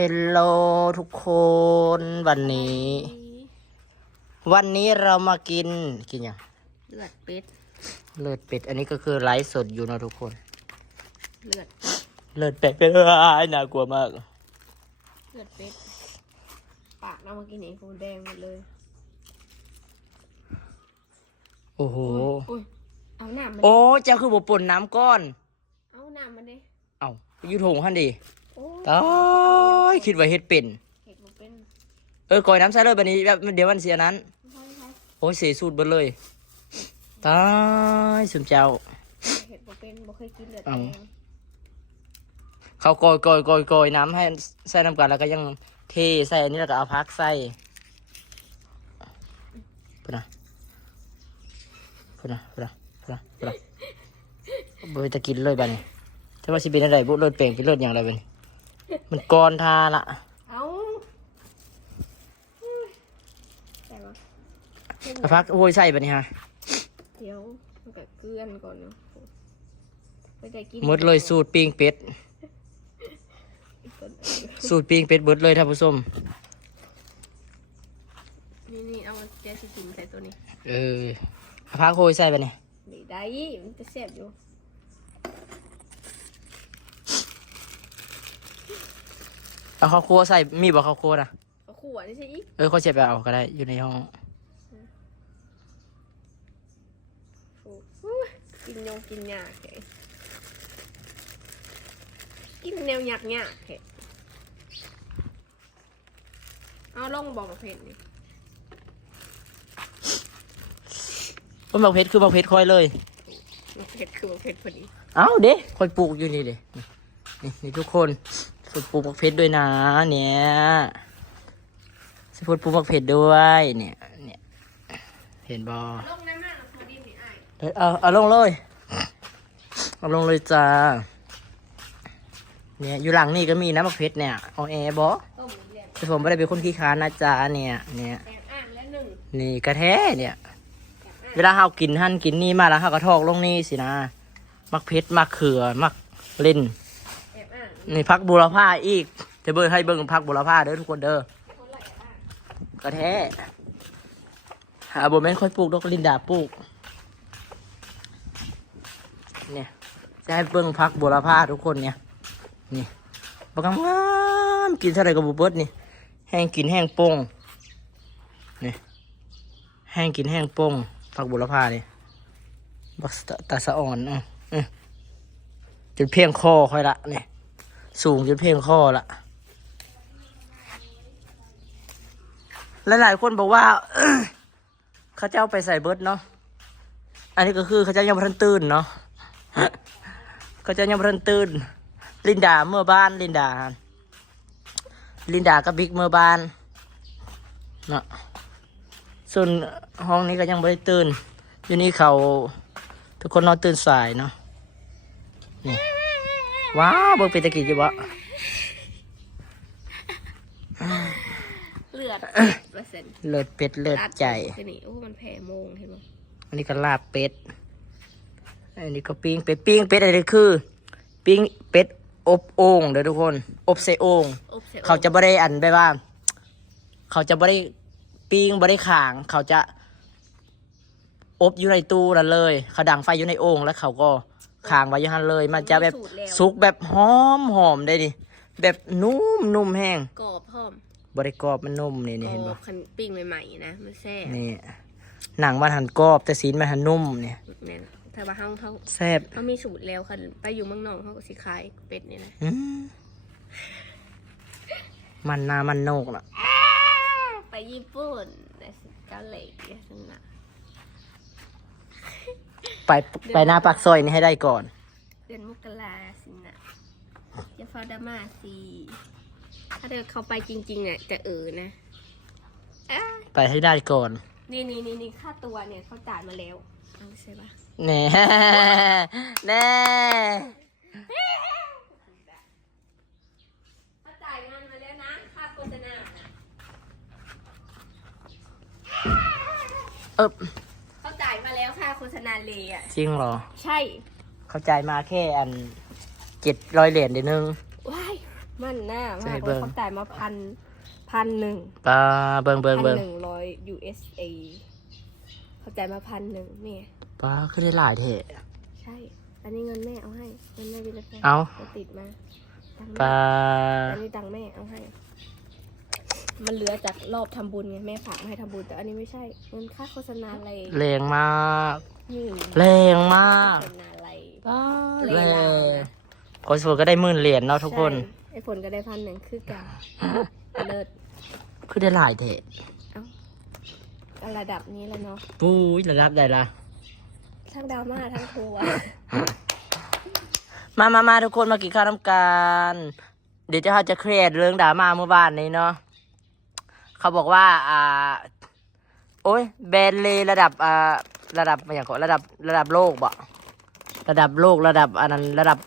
ฮลโลทุกคนวันนี้ วันนี้เรามากิน กินยังเลือดเป็ด เลือดเป็ด อันนี้ก็คือไลฟ์สดอยู่นะทุกคน เลือด เลือดเป็ดเป็นอะไรน่ากลัวมาก เลือดเป็ด ปากเรามากินเองฟูแดงหมดเลย โอ้โหอุ้ยเอาหน้ามันโอ้เจ้าคือบ่ป่นน้ำก้อน เอาหน้ามันดิเอ้าอยู่ถงหันดิโอ้ ตายคิดว่าเฮ็ดเป็น เห็ดมันเป็นเออก่อยน้ำใส่เลยแบบนี้แบบเดี๋ยวมันเสียนั้นใช่ใช่โอ้ยเสียสูตรเบิดเลย ตายสุมเจ้า เห็ดมันเป็นบ่เคยกินเลือดเอาแดงเขากอยกอยกอยกอยน้ำให้ใส่น้ำกันแล้วก็ยังเทใส่อันนี้แล้วก็เอาพักใส่พูดนะพูดนะพูดนะพูดนะพูดนะเบอร์จะกินเลยบ้านี่ถ้าว่าสิเป็นอะไรบุเลิศเปล่งเป็นเลิศอย่างไรบ้านี่ มันกรทาละเอาแต่ว่าเอาพักโอ้ยใส่บ้านี่ฮะเดี๋ยวมันก็เกลือนก่อนเนาะไม่ได้กินหมดเลยสูตรปิ้งเป็ดอีกคนสูตรปิ้งเป็ดเบิดเลยท่านผู้ชมนี่นี่เอาแกสิกินใส่ตัวนี้ เออเอาพักโอ้ยใส่บ้านี่นี่ได้มันจะแซ่บอยู่ เอาข้าวคั่วใส่มีบอกข้าวคั่วนะเอาขวดนี่ใช่อีกเออเขาเช็ดไปเอาก็ได้อยู่ในห้อง โอ้อุ๊ยกินยงกินยากแกกินแนวยากยากแกเอาลงบอกกับเพจนี่ต้นบักเพชรคือบักเพชรคอยเลยบอกเพจคือบอกเพจพอดี เอ้าเด้คอยปลูกอยู่นี่เด้นี่นี่ทุกคน ฝึกปลูกบักเพชรด้วยนะ เนี่ยสพุดปลูกบักเพชรด้วย เนี่ย เนี่ย เห็นบอเอดีนี่ไอ้าเออาลงเลย เอาลงเลยจ้า เนี่ยอยู่หลังนี่ก็มีนะบักเพชรเนี่ยเอาแอร์บอต้มเรียบแต่ผมไม่ได้เป็นคนขี้ค้านนะจ๊ะเนี่ย เนี่ยนี่กระแท้เนี่ย เวลาเฮากินหั่นกินนี่มาแล้วเฮาก็ทอกลงนี่สินะ มักเพชรมักเขือ มักเล่น นี่พักบุรพาอีกจะเบิ่งให้เบิ่งพักบุรพาเด้อทุกคนเด้อกระแท้หาบ่แม่นค่อยปลูกดอกลินดาปลูก เนี่ยจะให้เบิ่งพักบุรพาทุกคนเนี่ย นี่บักงามกินเท่าไรก็บ่เบิดนี่ แห้งกินแห้งโป่งนี่แห้งกินแห้งโป่งพักบุรพานี่บักตะตาสะอ่อนอะอื้อจนเพียงคอค่อยละเนี่ย สูงจนเพียงคอละหลายๆคนบอกว่าเขาเจ้าไปใส่เบิร์ดเนาะอันนี้ก็คือเขาเจ้ายังบ่ทันตื่นเนาะเขาเจ้ายังบ่ทันตื่น ลินดาเมื่อบ้านลินดา ลินดากับบิ๊กเมื่อบ้านเนาะส่วนห้องนี้ก็ยังไม่ได้ตื่นอยู่นี่เขาทุกคนนอนตื่นสายเนาะนี่ ว้าวเบิ่งเป็นตะกี้จีบะเลือดเปอร์เซ็นต์เลิศเป็ดเลิศใจทีนี่โอ้มันแผ่โมงเห็นไหมอันนี้ก็ลาบเป็ด อันนี้ก็ปิ้งเป็ดปิ้งเป็ดอะไรคือ ปิ้งเป็ดอบโอ่งเด้อทุกคน อบใส่โอ่งอบเสร็จเขาจะไม่ได้อันไปว่า เขาจะไม่ได้ปิ้งไม่ได้ขาง เขาจะ อบอยู่ในตู้นั่นเลย เขาดังไฟอยู่ในโอ่งแล้วเขาก็ ขางไว้อยู่หันเลย มันจะแบบสูตรแล้ว สุกแบบหอมหอมได้ดิแบบนุ่มนุ่มแห้งกรอบพร้อมบริกรอบมันนุ่มนี่นี่กเห็นรบ่อบคันปิ้งใหม่ๆนะมันแซ่บนี่หนังมันหันกรอบแต่สีนมันหันนุ่มเนี่ยเนี่ยถ้าว่าเขาเขาแซ่บเขามีสูตรแล้วคันไปอยู่เมืองนอกเขาก็สิขายเป็ดนี่แหละอืมมันนามันโนกน่ะ ไปญี่ปุ่นแต่เกาหลีสนะ ไปไปหน้าปากซอยนี่ให้ได้ก่อน เดือนมกราสินะอย่าฟาดรามาสิถ้าเดินเขาไปจริงๆเนี่ยจะเออนะอะไปให้ได้ก่อน นี่นี่นี่นี่ค่าตัวเนี่ยเขาจ่ายมาแล้วเอาใช่ปะแน่แน่เขาจ่ายเงินมาแล้วนะค่าโฆษณาน่ะเอบ โฆษณาเลยอะ จริงเหรอ ใช่ เข้าใจายมาแค่อันเจ็ดร้อยเหรียญเดี๋ยวนึง ว้าย มันหน้าจะมาให้กเบิ่ง เขาจ่ายมาพันพันหนึ่งปลาเบิงเบิงพันเบิงหนึ่งร้อย USA เขาจ่ายมาพันหนึ่งนี่ปลาคือได้หลายเถอะใช่ อันนี้เงินแม่เอาให้เงินแม่วิลแฟนเอา ติดมาตังค์ปแม่ลาอันนี้ตังค์แม่เอาให้ มันเหลือจากรอบทำบุญไงแม่ฝากมาให้ทำบุญแต่อันนี้ไม่ใช่เงินค่าโฆษณาอะไรแรงมาก นี่แรงมากโฆษณาอะไรปลาเลแรยลาวงนะคนสวยก็ได้หมื่นเหรียญเนาะทุกคน ใช่ไอ้ผลก็ได้พันหนึ่งคือกันเลิศคือได้หลายเถอะก็ระดับนี้แล้วเนาะปุ้ยระดับใดล่ะ ทั้งดราม่าทั้งทัวร์มามามาทุกคนมากินข้าวน้ำกัน เดี๋ยวเจะเขาจะเครียดเรื่องดราม่าเมื่อวานนี้เนาะ เขาบอกว่าอ่าโอ้ยแบรนด์เลระดับอ่าระดับอะไรอย่างก่อระดับระดับโลกบ่ระดับโลกระดับอันนั้นระดับ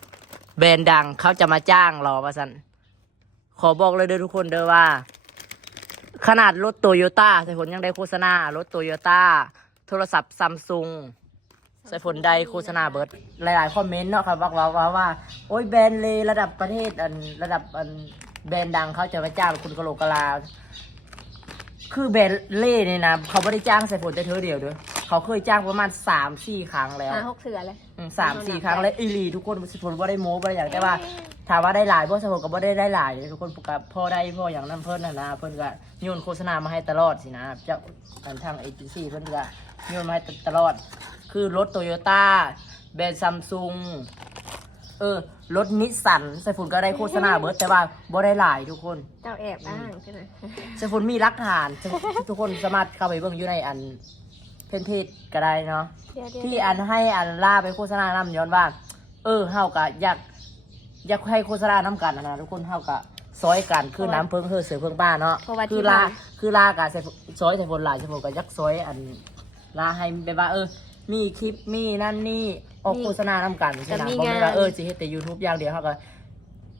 แบรนด์ดังเขาจะมาจ้างเราว่าสันขอบอกเลยเด้อทุกคนเด้อว่า ขนาดรถโตโยต้าใส่ผลยังได้โฆษณารถโตโยต้าโทรศัพท์ซัมซุงใส่ผลใดโฆษณาเบิร์ดหลายๆคอมเมนต์เนาะครับว่าว่าว่าว่าโอ้ยแบรนด์เลยระดับประเทศอันระดับอันแบรนด์ดังเขาจะมาจ้างคุณกะโหลกกะลา คือแบรนด์เล่เนี่ยนะเขาไม่ได้จ้างใส่ผลแต่เธอเดียวเด้อเขาเคยจ้างประมาณสามสี่ครั้งแล้ว อะหกเสือเลย อืมสามสี่ครั้งแล้วอีหลีทุกคนสิผลว่าได้โม้บ่ได้อย่างแต่ว่าถามว่าได้หลายบ่สมก็บ่ได้ได้หลายเลยทุกคนกับพ่อได้พ่ออย่างนั้นเพิ่นน่ะนะเพิ่นก็โยนโฆษณามาให้ตลอดสินะเจ้าอันทางเอเจนซี่เพิ่นก็โยนมาให้ตลอด คือรถโตโยต้าแบรนด์ซัมซุง เออรถนิสสันใส่ฝุ่นก็ได้โฆษณาเบิดแต่ว่าบ่ได้หลายทุกคนเจ้าแอบอ้างใช่ไหมใส่ฝุ่นมีหลักฐาน ทุกคนสามารถเข้าไปเบิ่งอยู่ในอันเพจเพจก็ได้เนาะเดี๋ยวเดี๋ยวที่อันให้อันล่าไปโฆษณานำย้อนว่า เออเฮากะอยากอยากให้โฆษณาน้ำกันนะนะทุกคนเฮากะซอยกันคือน้ำเพิงเฮือเสือเพิงป้าเนาะเพราะว่าคืที่อลาบ้าน คือลากะใส่ซอยใส่ฝนหลายใส่ฝนก็ยักซอยอันลาให้แบบว่าเออ มีคลิปมีนั่นนี่ ออกโฆษณาน้ำกันใช่ไหมแต่มีเพราะไม่งาน ว่าเออสิเฮ็ดแต่ YouTube อย่างเดียวเฮาก็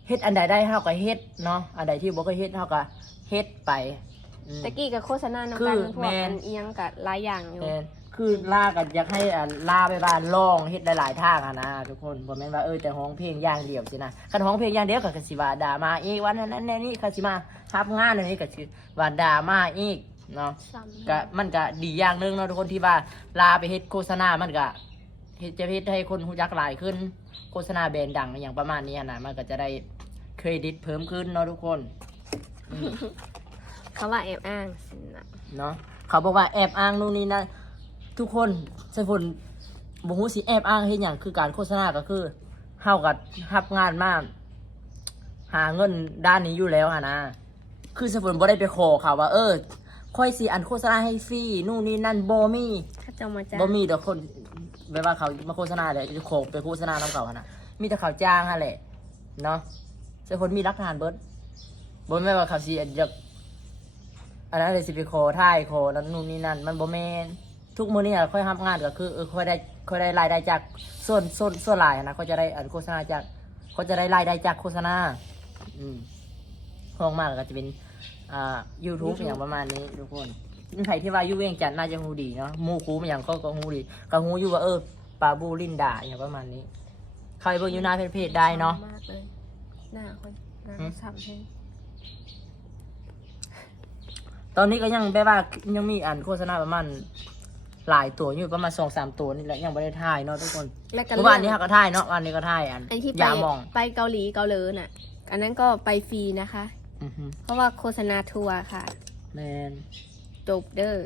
เฮ็ดอันใดได้เฮาก็เฮ็ดเนาะอันใดที่บ่เคยเฮ็ดเฮาก็เฮ็ดไปอืม ตะกี้กับโฆษณาน้ำคืกันอพวกแมนอันเอียงกับหลายอย่างอยู่ แม่นคือล่ากันอยากให้อ่าล่าไปบ้านล่องเฮ็ดหลายๆทางอะนะทุกคนบ่แม่นว่าเออแต่ห้องเพลงอย่างเดียวสินะคันห้องเพลงอย่างเดียวก็สิว่าด่ามาอีกวันนั้นนั่นนี่ก็สิมารับงานอันนี้ก็สิว่าด่ามาอีกเนาะซ้ำก็มันก็ดีอย่างหนึงเนาะทุกคนที่ว่าลาไปเฮ็ดโฆษณา มันก็ เฮ็ดจะเฮ็ดให้คนรู้จักหลายขึ้น โฆษณาแบรนด์ดังอย่างประมาณนี้อะนะมันก็จะได้เครดิตเพิ่มขึ้นเนาะทุกคนอืมเขาว่าแอบอ้างสินะเนาะเขาบอกว่าแอบอ้างนู่นนี่นั่นทุกคนใช่ผลบุหูสิแอบอ้างเห็นอย่างคือการโฆษณาก็คือเฮากับรับงานมาหาเงินด้านนี้อยู่แล้วฮะนะ คือสมผลบ่ได้ไปขอเขาว่า เออค่อยสิอันโฆษณาให้ฟรีนู่นนี่นั่นบ่มีถ้าเจ้ามาจ้างบ่มีแต่คน แบบว่าเขามาโฆษณาเลยจะขอไปโฆษณาน้ำเขาหั่นนะมีแต่เขาจ้างฮะแหละเนาะสมผลมีรักฐานเบิร์ดบ่แม่ว่าเขาสิอยากอันนั้นเลยสิไปขอท่ายขอนั่นนู่นนี่นั่น มันบ่แมนทุกมื้อนี่ค่อยทำงานก็คือเออค่อยได้ค่อยได้รายได้จากส่วนส่วนส่วนหลายนะเขาจะได้อันโฆษณาจากเขาจะได้รายได้จากโฆษณา อืมห้องมากก็จะเป็นอ่า YouTube อย่างประมาณนี้ทุกคน ใครที่ว่าอยู่เวียงจันทน์น่าจะฮู้ดีเนาะหมู่คูอย่างก็ก็ฮู้ดีก็ฮู้อยู่ว่าเออปาบูลินดาอย่างประมาณนี้ใครเบิ่งอยู่หน้าเพจๆได้เนาะ มากเลยหน้าคนหน้าหืมซ้ำใช่ตอนนี้ก็ยังแบบว่ายังมีอันโฆษณาประมาณหลายตัวอยู่ประมาณสองสามตัวนี่แหละยังไม่ได้ถ่ายเนาะทุกคนและกันเมื่อวานนี้เขาก็ถ่ายเนาะวันนี้ก็ถ่ายอันไอที่ไปยามองไปเกาหลีเกาเหลอน่ะ อันนั้นก็ไปฟรีนะคะ อือฮึเพราะว่าโฆษณาทัวร์ค่ะ แมน จบเด้อ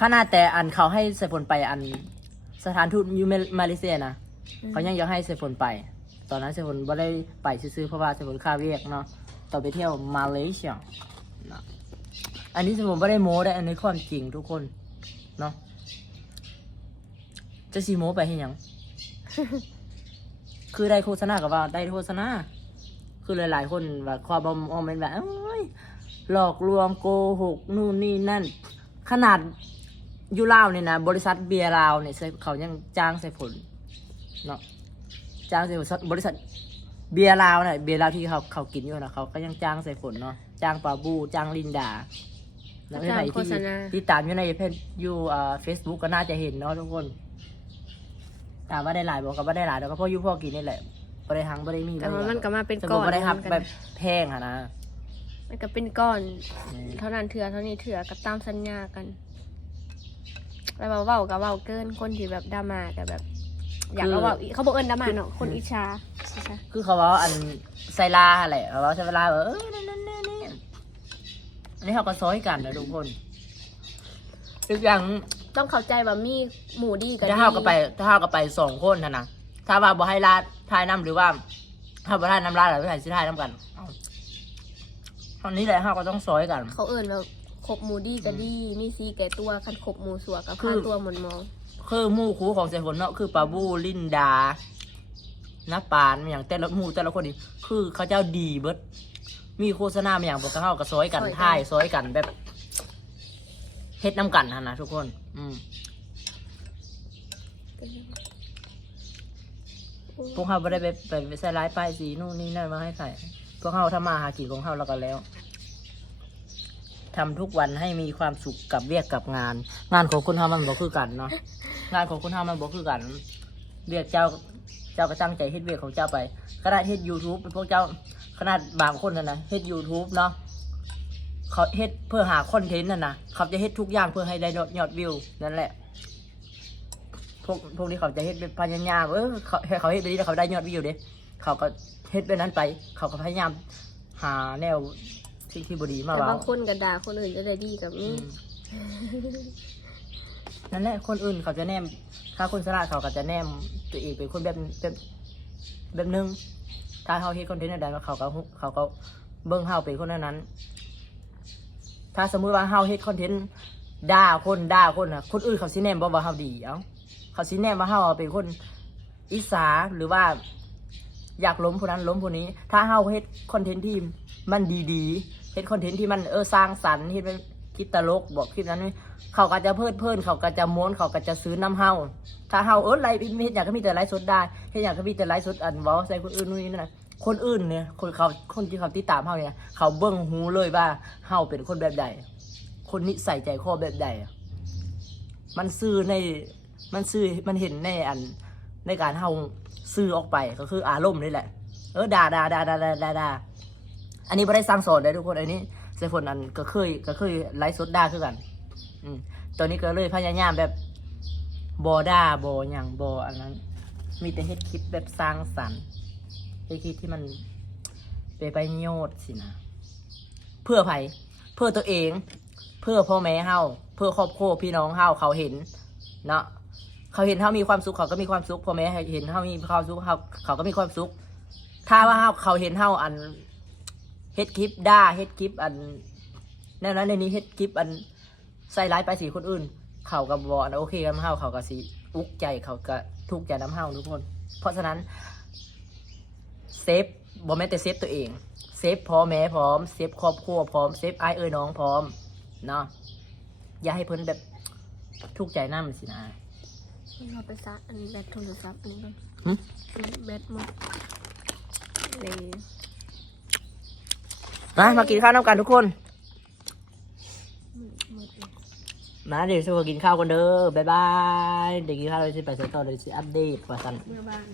ขนาดแต่อันเขาให้ใส่ผลไปอันสถานทูตอยูมาเลเซียนะอืมเขายังอยากให้ใส่ผลไป ตอนนั้นใส่ผลบ่ได้ไปซื้อๆเพราะว่าใส่ผลค่าเรียกเนาะต่อไปเที่ยวมาเลเซียเนาะอันนี้ใส่ผลไม่ได้โม้ได้อันนี้ความจริงทุกคนเนาะจะสีโม้ไปให้หยัง คือได้โฆษณากับว่าได้โฆษณาคือหลาย ๆ คนแบบความบอมเป็นแบบเอ้ยหลอกลวงโกหกนู่นนี่นั่น ขนาดอยูลาวเนี่ยนะบริษัทเบียร์ลาวเนี่ยเขายังจ้างใส่ผลเนาะจ้างใส่ผลบริษัทเบียร์ลาวเนี่ยเบียร์ลาวที่เขาเขากินอยู่นะเขาก็ยังจ้างใส่ผลเนาะจ้างปาบูจ้างลินดาแล้วจ้างไหนโฆที่ษณาที่ตามอยู่ในเพจอยู่อ่าเฟซบุ๊กก็น่าจะเห็นเนาะทุกคนถามว่าได้หลายบอกกับว่าได้หลายแต่ก็พ่ออยูพ่อกินนี่แหละบริหังบริมีแต่ว่ามันก็มาเป็นสมก้มุอนติบริหับเหมือนกันแบบแพงอะนะ มันก็เป็นก้อนอืมเท่านั้นเถื่อเท่านี้เถื่อกับตามสัญญากัน แล้วเว้ากับเว้าเกินคนที่แบบดราม่ากับแบบ อยากเอาเว้าอีเขาบอกเอินดราม่าเนาะคนอิจฉาอิจฉาคือเขาว่าอันไซลาแหละเขาว่าใช้เวลาแบบเออนั่นนั่นนั่นนี่อันนี้เขาก็ซอยกันนะทุกคนอีกอย่างต้องเข้าใจว่ามีหมูดีกับถ้าดีเท่ากับไป ถ้าเท่ากับไปสองคนนะนะถ้าว่าบ่ให้ลาดทายน้ำหรือว่า ถ้าบ่ทายน้ำลาดหรือถ่ายสิทายน้ำกัน เอาเท่านี้แหละเขาก็ต้องซอยกัน เขาเอินแบบครบหมูดีกับดีมีซีแก่ตัวคันครบหมูสัวกับคืค่าอตัวหมนมองคือหมู่คู่ของเซคนเนาะคือปาบูลินดาน้าปานอย่างแต่ละหมู่แต่ละคนนี่คือเขาเจ้าดีเบิดมีโฆษณามาอย่างบอกเขากับซอยกันท่ายซอยกันแบบเฮ็ดน้ำกันหั่นนะทุกคน อืมพวกเขาไม่ได้ไปไปไปใส่ร้ายป้ายสีนู่นนี่นั่นมาให้ใส่ พวกเขาทำมาหากินของเขาแล้วก็แล้วทำทุกวันให้มีความสุขกับเรียกกับงาน งานของคุณเฮามันบอกคือกันเนาะงานของคุณเฮามันบอกคือกันเรียกเจ้าเจ้าก็ตั้งใจเฮ็ดเวียกของเจ้าไปขนาดเฮ็ด YouTube พวกเจ้าขนาดบางคนนะนะเฮ็ด YouTube เนาะเขาเฮ็ดเพื่อหาคอนเทนต์น่ะนะเขาจะเฮ็ดทุกอย่างเพื่อให้ได้ยอดวิวนั่นแหละพวกพวกนี้เขาจะเฮ็ดเป็นพยายาเออเขาเขาเฮ็ดไปนี้แล้วเขาได้ยอดวิวเด้เขาก็ ฮ็ดแบบนั้นไป เขาก็พยายามหาแนวสิ่งที่บดีมาแต่ว่าบางคนก็ด่าคนอื่นจะได้ดีกับอืนี่มนั่นแหละคนอื่นเขาจะแนม ถ้าคนสลาดเขาก็จะแนมตัวเองเป็นคนแบบแบบแบบหนึง ถ้าเขาเฮ็ดคอนเทนต์อะไรเขาก็ฮุเขาก็เบิ่งเฮาเป็นคนนั้น ถ้าสมมุติว่าเฮาเฮ็ดคอนเทนต์ด่าคนด่าคนน่ะ คนอื่นเขาสิแนมบ่ว่าเฮาดี เอ้าเขาสิแนมว่าเฮาเป็นคนอิสาหรือว่า อยากล้มผู้นั้นล้มผู้นี้ ถ้าเฮาเฮ็ดคอนเทนต์ที่มันดีๆเฮ็ดคอนเทนต์ที่มันเออสร้างสรรค์เฮ็ดเป็นคิดตลกบอกคลิปนั้นเขาก็จะเพิ่นเพิ่นเขาก็จะม้วนเขาก็จะซื้อน้ำเฮาถ้าเฮาเออไลฟ์เฮ็ดอยากก็มีแต่ไลฟ์สดได้เฮ็ดอยากก็มีแต่ไลฟ์สดอันว้าใส่คนอื่นนู่นนี่นั่นนะคนอื่นเนี่ยคนเขาคนที่เขาติดตามเฮาเนี่ย เขาเบิ่งหูเลยว่าเฮาเป็นคนแบบใดคนนิสัยใจคอแบบใดมันซื่อในมันซื่อมันเห็นในอัน ในการเฮาซื้อออกไปก็คืออารมณ์นี่แหละ เออด่าด่าด่าด่าด่าด่าดาอันนี้ไม่ได้สร้างสอนเลยทุกคนอันนี้เซฟนอันก็เคยก็เคยไลฟ์สดด่าคือกัน อืมตอนนี้ก็เลยพยายามแบบบอด่าบออย่างบออันนั้น มีแต่เฮ็ดคลิปแบบสร้างสรรค์เฮ็ดคลิปที่มันเป็นประโยชน์สินะ เพื่อไผเพื่อตัวเอง เพื่อพ่อแม่เฮาเพื่อครอบครัวพี่น้องเฮาเขาเห็น เนาะ เขาเห็นเขามีความสุขเขาก็มีความสุขพ่อแม่เห็นเขามีความสุขเขาเขาก็มีความสุข ถ้าว่าเขาเขาเห็นเขาอันเฮ็ดคลิปด่าเฮ็ดคลิปอันนั่นนั้นในนี้เฮ็ดคลิปอันใส่ร้ายไปสีคนอื่น เขากับบอลโอเคกับเฮาเขาก็สิอุกใจเขาก็ทุกข์ใจน้ำเฮาทุกคน เพราะฉะนั้นเซฟบอแม้แต่เซฟตัวเองเซฟพ่อแม่พร้อมเซฟครอบครัวพร้อมเซฟไอเอ้ยน้องพร้อมเนาะอย่าให้เพิ่นแบบทุกข์ใจน้ำสินะ เราไปซักอันนี้แบตโทรศัพท์อันนี้ก่อนหึมันแบตหมดเลยมามากินข้าวน้ำกันทุกคนหมดเลยมาเดี๋ยวจะมากินข้าวกันเด้อบ๊ายบายเดี๋ยวกินข้าวเราจะไปเสร็จต่อเลยจะอัปเดตว่าสัน เมื่อบ้าน